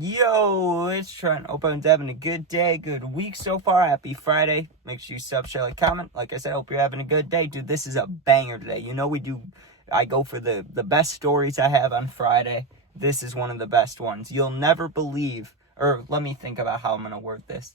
Yo, it's Trent. Hope everyone's having a good day, good week so far. Happy Friday. Make sure you sub, share, like, comment. Like I said, hope you're having a good day. Dude, this is a banger today. I go for the best stories I have on Friday. This is one of the best ones. You'll never believe, or let me think about how I'm going to word this.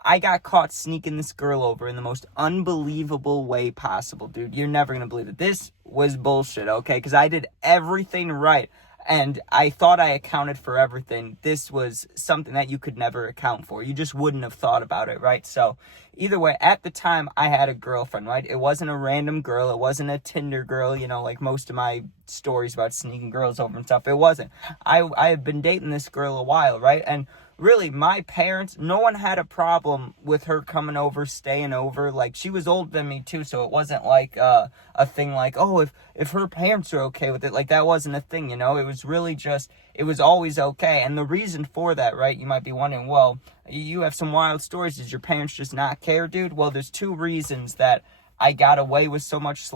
I got caught sneaking this girl over in the most unbelievable way possible, dude. You're never going to believe it. This was bullshit, okay? Because I did everything right. And I thought I accounted for everything. This was something that you could never account for. You just wouldn't have thought about it, right? So either way, at the time, I had a girlfriend, right? It wasn't a random girl. It wasn't a Tinder girl, like most of my stories about sneaking girls over and stuff. It wasn't. I had been dating this girl a while, right? And really, my parents, no one had a problem with her coming over, staying over. Like, she was older than me, too, so it wasn't like a thing like, oh, if her parents are okay with it. Like, that wasn't a thing, It was really just, it was always okay. And the reason for that, right, you might be wondering, well, you have some wild stories. Did your parents just not care, dude? Well, there's two reasons that I got away with so much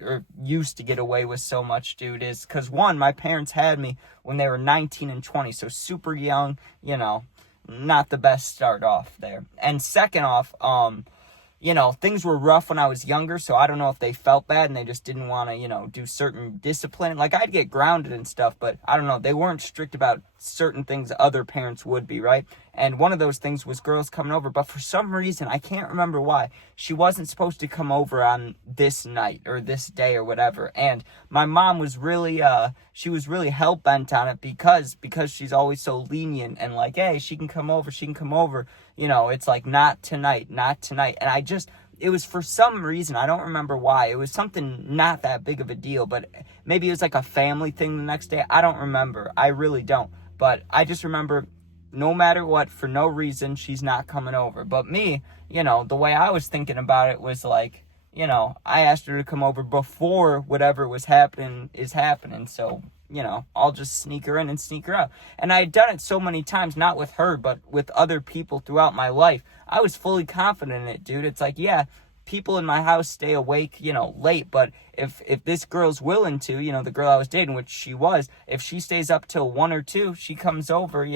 or used to get away with so much, dude, is because, one, my parents had me when they were 19 and 20, so super young, not the best start off there. And second off, things were rough when I was younger, so I don't know if they felt bad and they just didn't want to, do certain discipline. Like, I'd get grounded and stuff, but I don't know, they weren't strict about certain things other parents would be, right? And one of those things was girls coming over, but for some reason, I can't remember why, she wasn't supposed to come over on this night or this day or whatever. And my mom was really, she was really hell-bent on it because she's always so lenient and like, hey, she can come over. It's like, not tonight. And it was for some reason, I don't remember why. It was something not that big of a deal, but maybe it was like a family thing the next day. I don't remember. I really don't. But I just remember, no matter what, for no reason, she's not coming over. But me, the way I was thinking about it was like, I asked her to come over before whatever was happening is happening. So, I'll just sneak her in and sneak her out. And I had done it so many times, not with her, but with other people throughout my life. I was fully confident in it, dude. It's like, yeah, people in my house stay awake, late. But if this girl's willing to, the girl I was dating, which she was, if she stays up till 1 or 2, she comes over,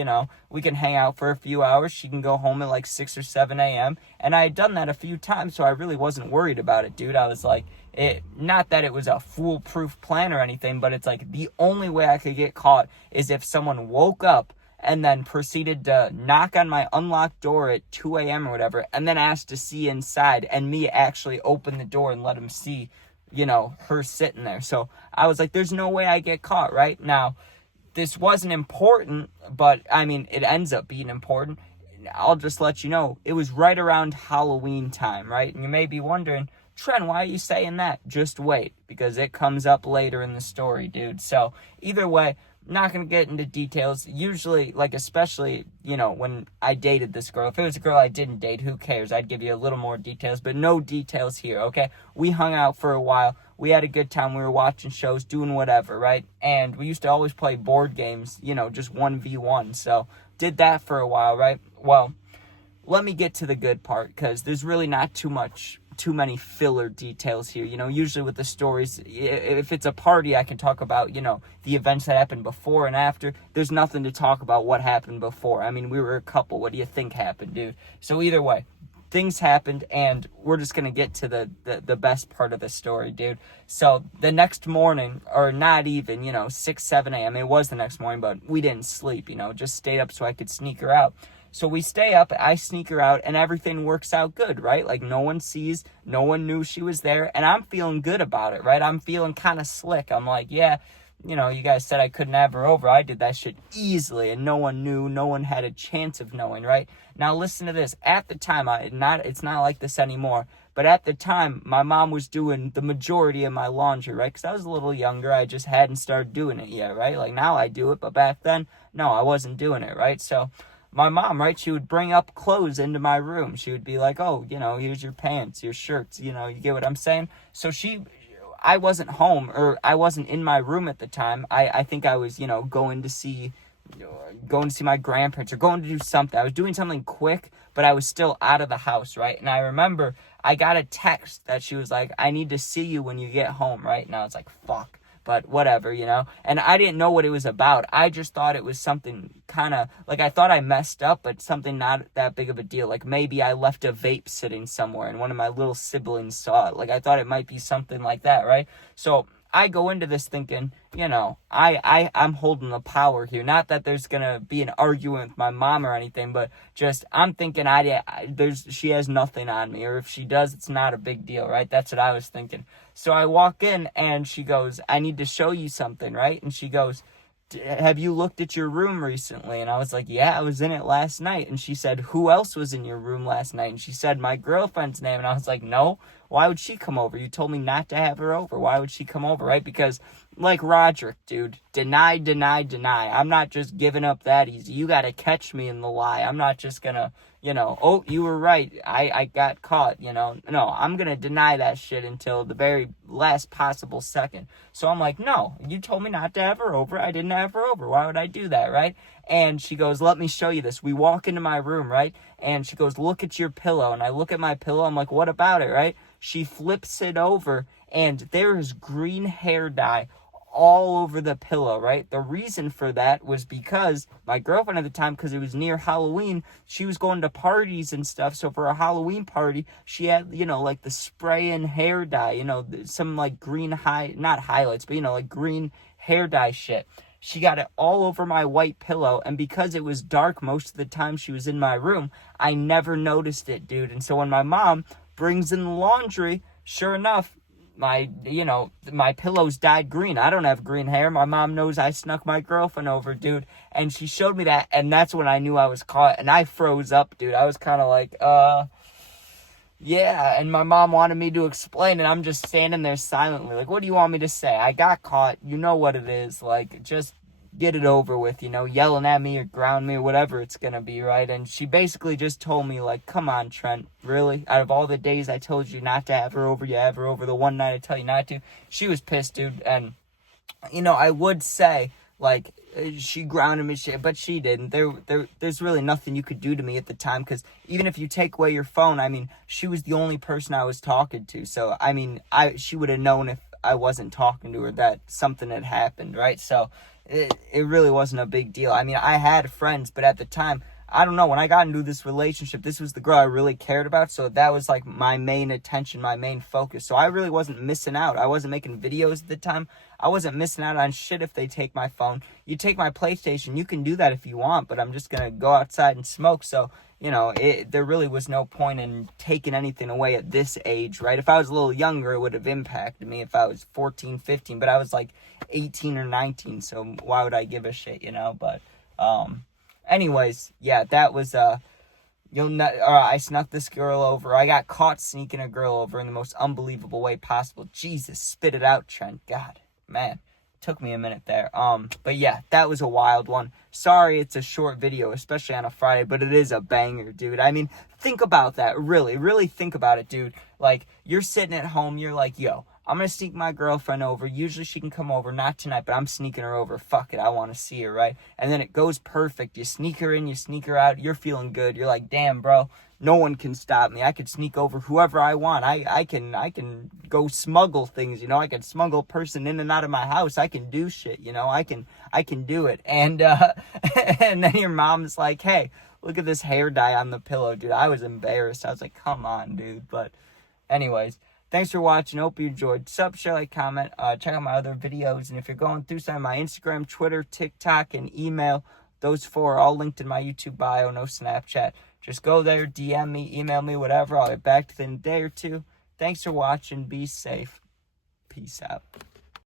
we can hang out for a few hours. She can go home at like 6 or 7 a.m. And I had done that a few times, so I really wasn't worried about it, dude. I was like, not that it was a foolproof plan or anything, but it's like the only way I could get caught is if someone woke up and then proceeded to knock on my unlocked door at 2 a.m. or whatever, and then asked to see inside, and me actually open the door and let him see, her sitting there. So I was like, there's no way I get caught, right? Now, this wasn't important, but, it ends up being important. I'll just let you know, it was right around Halloween time, right? And you may be wondering, Trent, why are you saying that? Just wait, because it comes up later in the story, dude. So either way, not going to get into details. Usually, especially, when I dated this girl. If it was a girl I didn't date, who cares? I'd give you a little more details, but no details here, okay? We hung out for a while. We had a good time. We were watching shows, doing whatever, right? And we used to always play board games, just 1v1. So did that for a while, right? Well, let me get to the good part, because there's really not too many filler details here. Usually with the stories, if it's a party, I can talk about, the events that happened before and after. There's nothing to talk about what happened before. We were a couple. What do you think happened, dude? So either way, things happened, and we're just going to get to the best part of the story, dude. So the next morning, or not even, 6, 7 a.m., it was the next morning, but we didn't sleep, just stayed up so I could sneak her out. So we stay up, I sneak her out, and everything works out good, right? Like, no one sees, no one knew she was there, and I'm feeling good about it, right? I'm feeling kind of slick. I'm like, yeah, you guys said I couldn't have her over. I did that shit easily, and no one knew, no one had a chance of knowing, right? Now, listen to this. At the time, it's not like this anymore, but at the time, my mom was doing the majority of my laundry, right? Because I was a little younger. I just hadn't started doing it yet, right? Like, now I do it, but back then, no, I wasn't doing it, right? So my mom, right, she would bring up clothes into my room. She would be like, oh, here's your pants, your shirts, you get what I'm saying? So I wasn't home, or I wasn't in my room at the time. I think I was, going to see my grandparents or going to do something. I was doing something quick, but I was still out of the house, right? And I remember I got a text that she was like, I need to see you when you get home, right? And I was like, fuck. but whatever, you know? And I didn't know what it was about. I just thought it was something kind of, like, I thought I messed up, but something not that big of a deal. Like, maybe I left a vape sitting somewhere and one of my little siblings saw it. Like, I thought it might be something like that, right? So I go into this thinking, you know, I'm holding the power here. Not that there's gonna be an argument with my mom or anything, but just I'm thinking she has nothing on me, or if she does, it's not a big deal, right? That's what I was thinking. So I walk in and she goes, I need to show you something, right? And she goes, have you looked at your room recently? And I was like, yeah, I was in it last night. And she said, who else was in your room last night? And she said, my girlfriend's name. And I was like, no, why would she come over? You told me not to have her over. Why would she come over, right? Because, like Roderick, dude, deny, deny, deny. I'm not just giving up that easy. You got to catch me in the lie. I'm not just going to, you know, oh, you were right, I got caught, you know. No, I'm going to deny that shit until the very last possible second. So I'm like, no, you told me not to have her over. I didn't have her over. Why would I do that, right? And she goes, let me show you this. We walk into my room, right? And she goes, look at your pillow. And I look at my pillow. I'm like, what about it, right? She flips it over, and there is green hair dye all over the pillow, right? The reason for that was because my girlfriend at the time, because it was near Halloween, she was going to parties and stuff. So for a Halloween party, she had, you know, like the spray and hair dye, you know, some like green not highlights, but, you know, like green hair dye shit. She got it all over my white pillow, and because it was dark most of the time she was in my room, I never noticed it, dude. And so when my mom brings in the laundry, sure enough, my pillow's dyed green. I don't have green hair. My mom knows I snuck my girlfriend over, dude. And she showed me that, and that's when I knew I was caught. And I froze up, dude. I was kind of like, yeah. And my mom wanted me to explain, and I'm just standing there silently. Like, what do you want me to say? I got caught. You know what it is. Like, just get it over with, you know, yelling at me or ground me or whatever it's gonna be, right? And she basically just told me, like, come on, Trent, really? Out of all the days I told you not to have her over, you have her over. The one night I tell you not to. She was pissed, dude. And, you know, I would say, like, she grounded me, shit, but she didn't. There's really nothing you could do to me at the time, because even if you take away your phone, I mean, she was the only person I was talking to. So, I mean, she would have known if I wasn't talking to her that something had happened, right? So it really wasn't a big deal. I mean, I had friends, but at the time, I don't know, when I got into this relationship, this was the girl I really cared about, so that was like my main attention, my main focus. So I really wasn't missing out. I wasn't making videos at the time. I wasn't missing out on shit if they take my phone. You take my PlayStation, you can do that if you want, but I'm just gonna go outside and smoke. So, you know, there really was no point in taking anything away at this age, right? If I was a little younger, it would have impacted me if I was 14, 15, but I was like 18 or 19, so why would I give a shit, you know? But, anyways, yeah, that was, I snuck this girl over. I got caught sneaking a girl over in the most unbelievable way possible. Jesus, spit it out, Trent. God, man, took me a minute there. But yeah, that was a wild one. Sorry it's a short video, especially on a Friday, but it is a banger, dude. I mean, think about that. Really, really think about it, dude. Like, you're sitting at home, you're like, yo, I'm going to sneak my girlfriend over. Usually she can come over, not tonight, but I'm sneaking her over. Fuck it, I want to see her, right? And then it goes perfect. You sneak her in, you sneak her out. You're feeling good. You're like, damn, bro, no one can stop me. I could sneak over whoever I want. I can go smuggle things, you know. I can smuggle a person in and out of my house. I can do shit, you know. I can do it. And and then your mom's like, hey, look at this hair dye on the pillow, dude. I was embarrassed. I was like, come on, dude. But anyways, thanks for watching. Hope you enjoyed. Sub, share, like, comment. Check out my other videos. And if you're going through some of my Instagram, Twitter, TikTok, and email, those 4 are all linked in my YouTube bio. No Snapchat. Just go there, DM me, email me, whatever. I'll get back to you in a day or two. Thanks for watching. Be safe. Peace out.